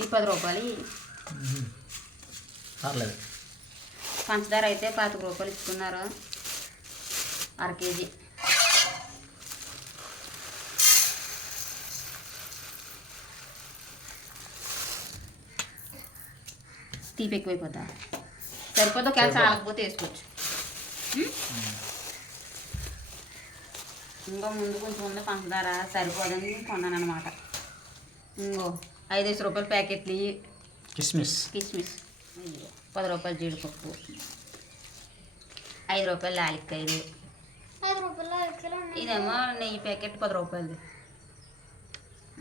ఈ 10 రూపాయలు పర్లేదు. పంచదార అయితే 25 రూపాయలు ఇస్తున్నారు, అర కేజీ. తీపి ఎక్కువైపోతా, సరిపోతే ఒకవేళ చాలకపోతే వేసుకోవచ్చు. ఇంకా ముందు కొంచెం ఉంది పంచదార, సరిపోదని కొన్నాను అనమాట. ఇంకో 5 రూపాయల ప్యాకెట్లు కిస్మిస్ 10 రూపాయలు జీడిపప్పు, 5 రూపాయలు యాలక్కాయలు, ఇదేమో నెయ్యి ప్యాకెట్ 10 రూపాయలది.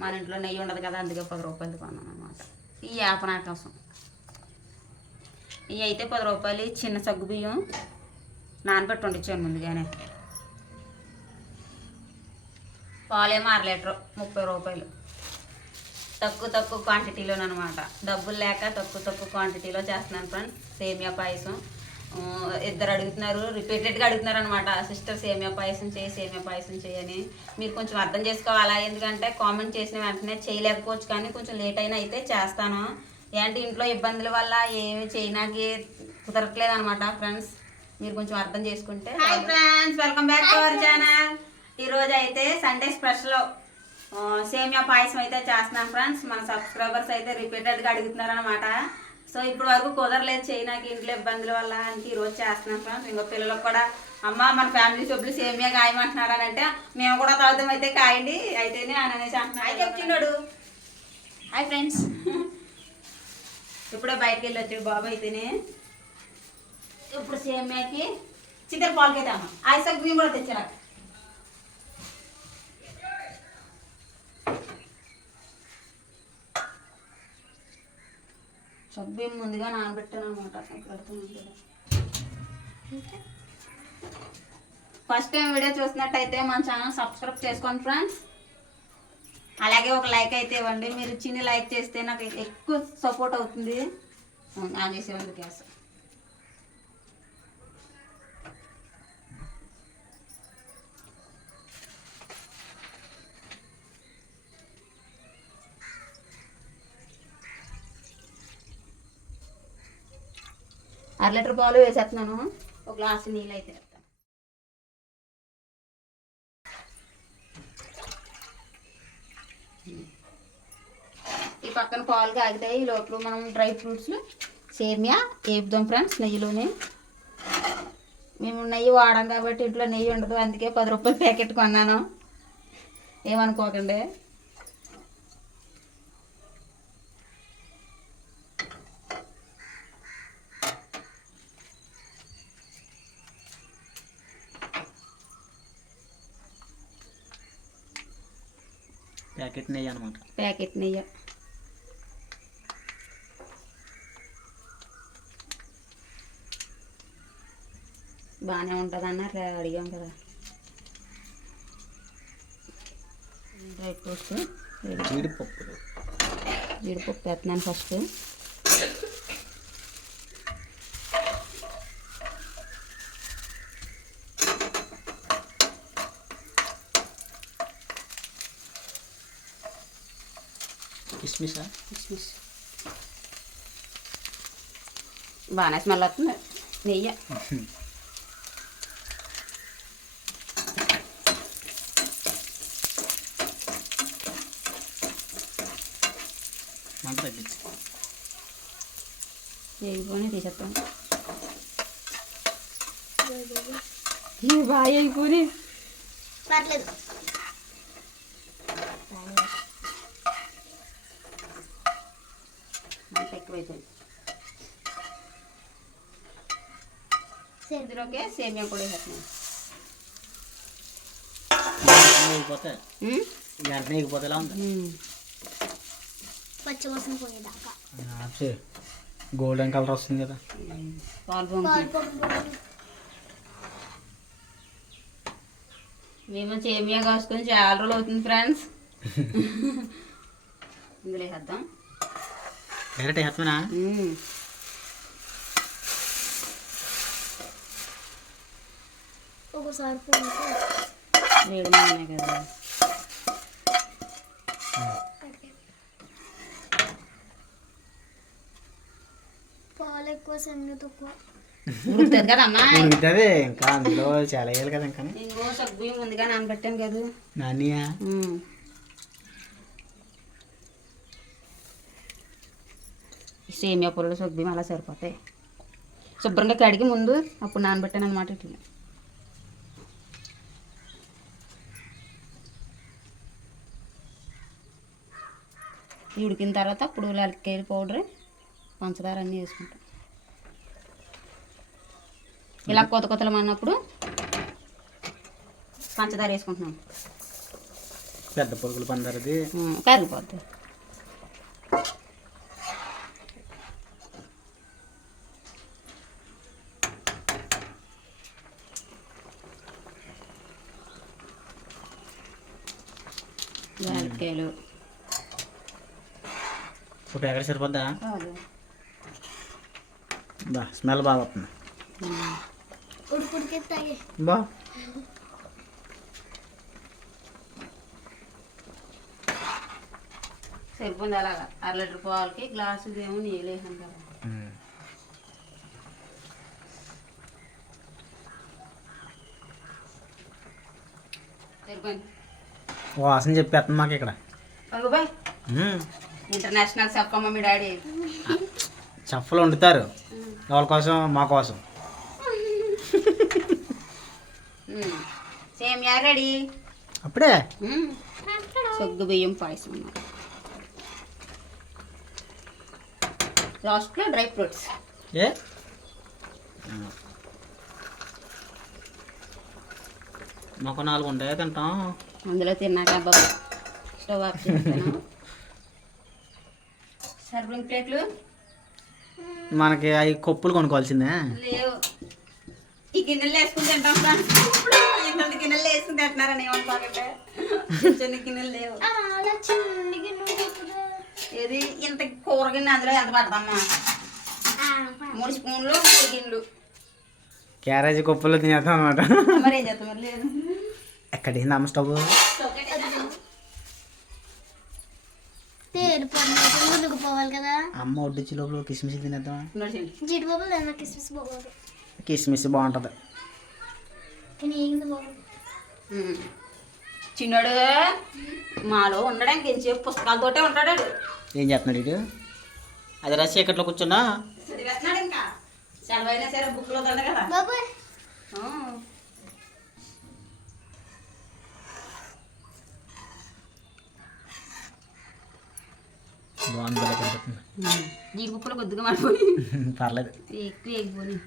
మన ఇంట్లో నెయ్యి ఉండదు కదా, అందుకే 10 రూపాయలది కొన్నాను అనమాట. ఈ యాపనా కోసం ఇవి అయితే 10 రూపాయలు. చిన్న సగ్గు బియ్యం నానబెట్టి వండించాను ముందుగానే. పాలేమో 1/2 లీటరు 30 రూపాయలు. తక్కువ క్వాంటిటీలో అనమాట, డబ్బులు లేక తక్కువ క్వాంటిటీలో చేస్తున్నాను ఫ్రెండ్స్. సేమియా పాయసం ఇద్దరు అడుగుతున్నారు, రిపీటెడ్గా అడుగుతున్నారు అనమాట, సిస్టర్ సేమియా పాయసం చేయని. మీరు కొంచెం అర్థం చేసుకోవాలా, ఎందుకంటే కామెంట్ చేసిన వెంటనే చేయలేకపోవచ్చు, కానీ కొంచెం లేట్ అయినా అయితే చేస్తాను. ఏంటి ఇంట్లో ఇబ్బందుల వల్ల ఏమి చేయడానికి కుదరట్లేదు అనమాట ఫ్రెండ్స్, మీరు కొంచెం అర్థం చేసుకుంటే. Hi friends, welcome back to our channel. ఈరోజు అయితే సండే స్పెషల్ సేమియా పాయసం అయితే చేస్తున్నాను ఫ్రెండ్స్. మన సబ్స్క్రైబర్స్ అయితే రిపీటెడ్గా అడుగుతున్నారు అనమాట. సో ఇప్పుడు వరకు కుదరలేదు చేయడానికి ఇంట్లో ఇబ్బందుల వల్ల, అంటే ఈరోజు చేస్తున్నాను ఫ్రెండ్స్. ఇంకో పిల్లలకు కూడా అమ్మ మన ఫ్యామిలీ సభ్యులు సేమియా కాయమంటున్నారు అని అంటే, మేము కూడా తాగుతాం అయితే కాయండి అయితేనే అని అనేసి అంటున్నాడు. అయితే చెప్తున్నాడు. హాయ్ ఫ్రెండ్స్, ఇప్పుడే బయటకు వెళ్ళి వచ్చాడు బాబు అయితేనే. ఇప్పుడు సేమియాకి చికెన్ పాలకైతే అమ్మ ఐసక్ బియ్యం కూడా తెచ్చారా. సగ్గుబియ్యం ముందుగా నానబెట్టాను అనమాట. ఫస్ట్ టైం వీడియో చూసినట్టయితే మన ఛానల్ సబ్స్క్రైబ్ చేసుకోండి ఫ్రెండ్స్. అలాగే ఒక లైక్ అయితే ఇవ్వండి, మీరు చిన్న లైక్ చేస్తే నాకు ఎక్కువ సపోర్ట్ అవుతుంది. ఆన్ చేసేవాళ్ళు గ్యాస్. అర లీటర్ పాలు వేసేస్తున్నాను, ఒక గ్లాసు నీళ్ళు అయితే వేస్తాను. ఈ పక్కన పాలు కాగుతాయి, ఈ లోపల మనం డ్రై ఫ్రూట్స్ సేమియా వేపుదాం ఫ్రెండ్స్ నెయ్యిలోనే. మేము నెయ్యి వాడాం కాబట్టి ఇంట్లో నెయ్యి ఉండదు, అందుకే 10 రూపాయల ప్యాకెట్ కొన్నాను, ఏమనుకోకండి. ప్యాకెట్ నెయ్యి అనమాట, ప్యాకెట్ నెయ్యి. బాగానే ఉంటుంది అన్నారు, అడిగాం కదా. డ్రై ఫ్రూట్స్ జీడిపప్పు వేస్తున్నాను ఫస్ట్. కిస్మిస్ బాగానే స్మెల్ వస్తుంది నెయ్యి. వేగిపోయి తీసేస్తాం. బాగా అయిపోయి పర్లేదు. ఎక్కువైపోయింది. ఇందులోకే సేమియా కూడా వేసేస్తున్నాం. పచ్చివాసన పోయేదాకా గోల్డెన్ కలర్ వస్తుంది కదా. మేము సేమియా కాసుకొని చాలా రోజులు అవుతుంది ఫ్రెండ్స్. ఇందులో వేద్దాం. ఒకసారి వేడిగా ఉన్నాయి కదా. పాలు ఎక్కువ సెమ్మె తక్కువ. ఉడుకుతుంది కదమ్మా. ఉడుకుతుంది ఇంకా అందులో చాలా వేయాలి కదా ఇంకా. ఇంకో సగ్గు ముందుగా నానబెట్టాను కదా నానియా. సేమియా పొరలు సగ్గు అలా సరిపోతాయి. శుభ్రంగా కడిగి ముందు అప్పుడు నానబెట్టాను అనమాట. ఇట్లా ఉడికిన తర్వాత అప్పుడు లలికాయల పౌడర్ పంచదార అన్నీ వేసుకుంటాం. ఇలా కొత్త కొత్తలు అన్నప్పుడు పంచదార వేసుకుంటున్నాం. పెద్ద పొరుగులు పందారది కరిగిపోద్ది. యాలక్కాయలు ఒక ప్యాకెట్ సరిపోద్దా? బా స్మెల్ బాగా వస్తుంది. ఉడికిస్తాయి బా సరిపోయింది. అలాగా 1/2 లీటర్ పాలకి గ్లాసు ఏమో నీళ్ళు వేసాను కదా. సరిపోయింది. వాసన చెప్పేస్తుంది మాకు ఇక్కడ. బాయ్ ఇంటర్నేషనల్ షెఫ్ అమ్మ మీ డాడీ. చెఫ్లు వండుతారు ఎవరి కోసం? మా కోసం. సేమియా రెడీ. అప్పుడే సగ్గు బియ్యం పాయసం అన్నమాట. లాస్ట్లో డ్రై ఫ్రూట్స్. ఏ మాకు 4 ఉంటాయో తింటాం. అందులో తిన్నాక బాబా స్టవ్ ఆఫ్ చేస్తాను. సర్వింగ్ ప్లేట్లు మనకి అవి కొప్పులు కొనుక్కోవాల్సిందే. లేవు. ఈ గిన్నెలు వేసుకుని తింటాం. ఇంత గిన్నెలు వేసుకుని తింటున్నారని ఏమనుకోకంటే చిన్న గిన్నెలు లేవు. అలా చిన్న గిన్నె ఏది ఇంత కూర గిన్నె అందులో ఎంత పడదమ్మా? 3 స్పూన్లు 3 గిన్నెలు. క్యారేజీ కొప్పులు తినేస్తాం అనమాట. మరి ఏం చేస్తాం? మరి లేదు. ఎక్కడైంది అమ్మ స్టవ్? తేరు పొన్ను ముందుకు పోవాలి కదా. అమ్మ వడ్డించి లోపల కిస్మిస్ తినేద్దాం. జీడిపప్పులు తిన్నా కిస్మిస్ పోవాలి. కిస్మిస్ బాగుంటుంది. కానీ ఏంది బాగుంది. చిన్నోడు మాలో ఉండడానికి ఎంతసేపు పుస్తకాలతోటే ఉంటాడు. ఏం చేస్తున్నాడు ఇటు? అది రాసి చీకట్లో కూర్చున్నా చదివేస్తున్నాడు. ఇంకా సెలవైనా సరే బుక్లో తన కదా. బాబాయ్ బాగుంది. బాగా కనిపిస్తుంది. ఈ బుక్లో కొద్దిగా మాడిపోయి పర్లేదు. ఎక్కువ ఎగిపోయి.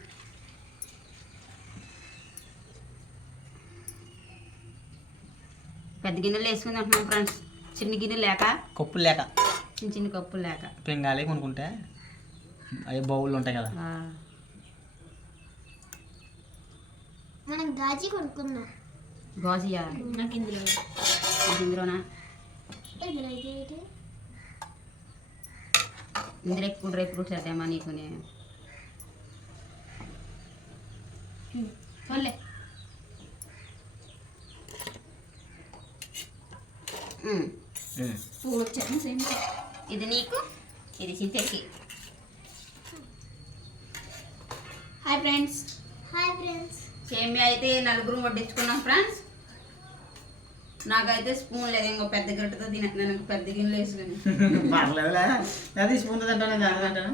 పెద్ద గిన్నెలు వేసుకుని అంటున్నాం ఫ్రెండ్స్. చిన్న గిన్నెలు లేక, కప్పులు లేక, చిన్న చిన్న కప్పులు లేక పింగాలి కొనుక్కుంటే అవి బౌళ్ళు ఉంటాయి కదా. మనం గాజీ కొనుక్కుందాం. గాజియా నాకు ఇందులో ఇందులోనా? ఇందులో అయితే ఏంటి? ఇందులో ఎక్కువ డ్రై ఫ్రూట్స్ వేద్దామా నీకునే? పోన్లే. పూలు వచ్చాయి సేమ్. ఇది నీకు, ఇది చింతకి. Hi friends. Hi friends. సేమియా అయితే 4 వడ్డించుకున్నాం ఫ్రెండ్స్. నాకైతే స్పూన్ లేదు. ఇంకో పెద్ద గట్టుతో తినేస్తున్నాను. ఇంకో పెద్ద గిన్నెలు వేసుకుని. పర్లేదులే. అది స్పూన్ తింటాను, దాని తింటాను.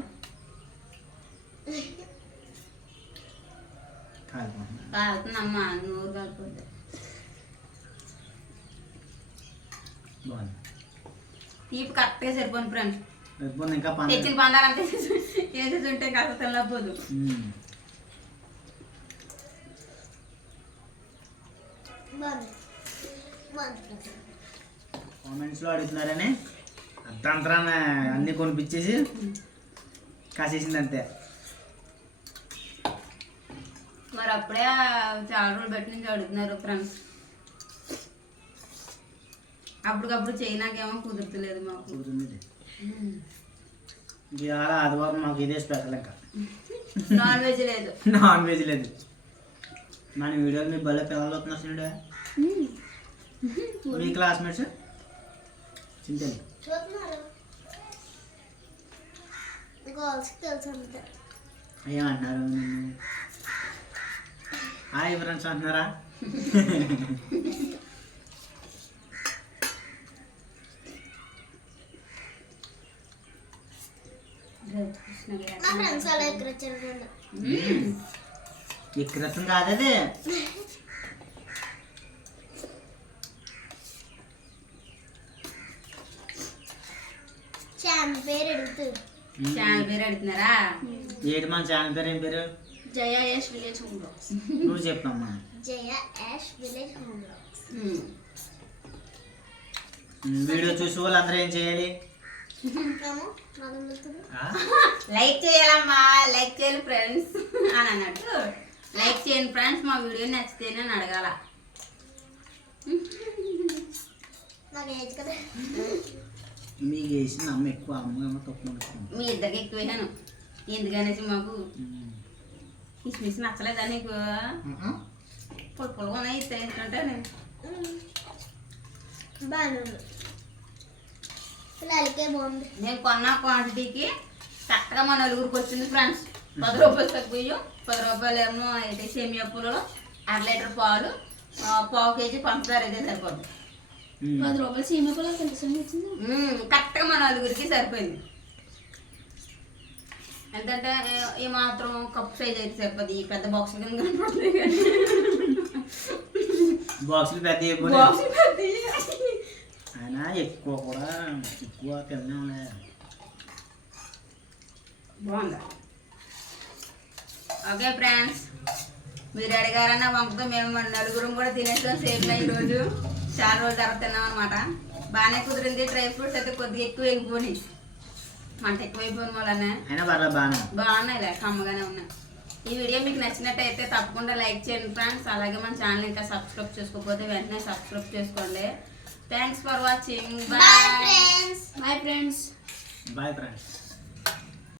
కాలుతుందమ్మా, నూరు కాలిపోద్ది. బాగుంది. తీపి కరెక్ట్గా సరిపోను ఫ్రెండ్స్. ఇంకా తెచ్చిన పండాలంటే వేసేసి ఉంటే కాస్త తెల్లపోదు. కామెంట్స్లో అడుగుతున్నారని అర్థంతరాన్ని అన్నీ కొనిపించేసి కాసేసింది అంతే. మరి అప్పుడే చాలా రోజులు బట్టి నుంచి అడుగుతున్నారు ఫ్రెండ్స్. అప్పటికప్పుడు చేయనాకేమో కుదురుతలేదు మాకు. ఇవాళ ఆదివారం మాకు ఇదే స్పెషల్. ఇంకా నాన్ వెజ్ లేదు. నాన్ వెజ్ లేదు. మన వీడియోలు మీ భలే పిల్లలు అవుతున్నారు. చూడే మీ క్లాస్మేట్స్ చింతలు చూస్తున్నారు. గర్ల్స్కి తెలుసు అంతే. ఏమంటున్నారు నిన్ను? హాయ్ ఫ్రెండ్స్ అంటున్నారా? మా ఫ్రెండ్స్ అలా ఎక్కడ వచ్చారు ఎక్కడసం కాదు అది. ఛానల్ పేరు ఎడుతు ఛానల్ పేరు అడుగుతున్నారా? ఏంటి మన ఛానల్ పేరు? ఏం పేరు? Jaya Yash village home blogs. నువ్వు చెప్పమ్మా. Jaya Yash village home blogs. Video చూసి వాళ్ళందరూ ఏం చేయాలి? ఆ? లైక్ చేయాలమ్మా, లైక్ చేయాలి ఫ్రెండ్స్ అని అన్నట్టు లైక్ చేయండి ఫ్రెండ్స్. మా వీడియో నచ్చితేనే అని అడగాల. నాకు ఏజ్ కదా. మీకు వేసింది అమ్మ ఎక్కువ, అమ్మ ఏమో తక్కువ ఉంటుంది. మీ ఇద్దరికి ఎక్కువ వేసాను ఎందుకనేసి మాకు కిస్మిస్ నచ్చలేదా నీకు? పొడి పొడిగా ఉన్నాయి ఏంటంటే బాగానే ఉంది. పిల్లలకే బాగుంది. నేను కొన్న క్వాంటిటీకి కరెక్ట్గా మా నలుగురికి వచ్చింది ఫ్రెండ్స్. 10 రూపాయలు తక్కువ, 10 రూపాయలు ఏమో అయితే సేమియా పూలలో 1/2 లీటర్ పాలు, 1/4 కేజీ పంచదార అయితే సరిపోద్ది. 10 రూపాయలు సీమ కూడా కొంచెం వచ్చింది. కరెక్ట్గా మా నలుగురికి సరిపోయింది. ఎంతంటే ఈ మాత్రం కప్ సైజ్ అయితే సరిపోద్ది. ఈ పెద్ద బాక్స్ కింద కనపడుతుంది కానీ బాక్సులు పెద్ద బాక్స్ పెద్ద అయినా ఎక్కువ కూడా ఎక్కువ తిన్నాంలే. బాగుందా? ఓకే ఫ్రెండ్స్, మీరు అడిగారన్న వంకతో మేము మన నలుగురం కూడా తినేసాం సేమ్ ఈరోజు. చాలా రోజుల తర్వాత తిన్నాం అనమాట. బాగానే కుదిరింది. డ్రై ఫ్రూట్స్ అయితే కొద్దిగా ఎక్కువ వేగిపోయి మంట ఎక్కువైపోయిన వల్లనే అయినా పర్లేదు బాగానే బాగున్నాయి, కమ్మగానే ఉన్నాయి. ఈ వీడియో మీకు నచ్చినట్టయితే తప్పకుండా లైక్ చేయండి ఫ్రెండ్స్. అలాగే మన ఛానల్ ఇంకా సబ్స్క్రైబ్ చేసుకోకపోతే వెంటనే సబ్స్క్రైబ్ చేసుకోండి. Thanks for watching. Bye friends. Bye friends.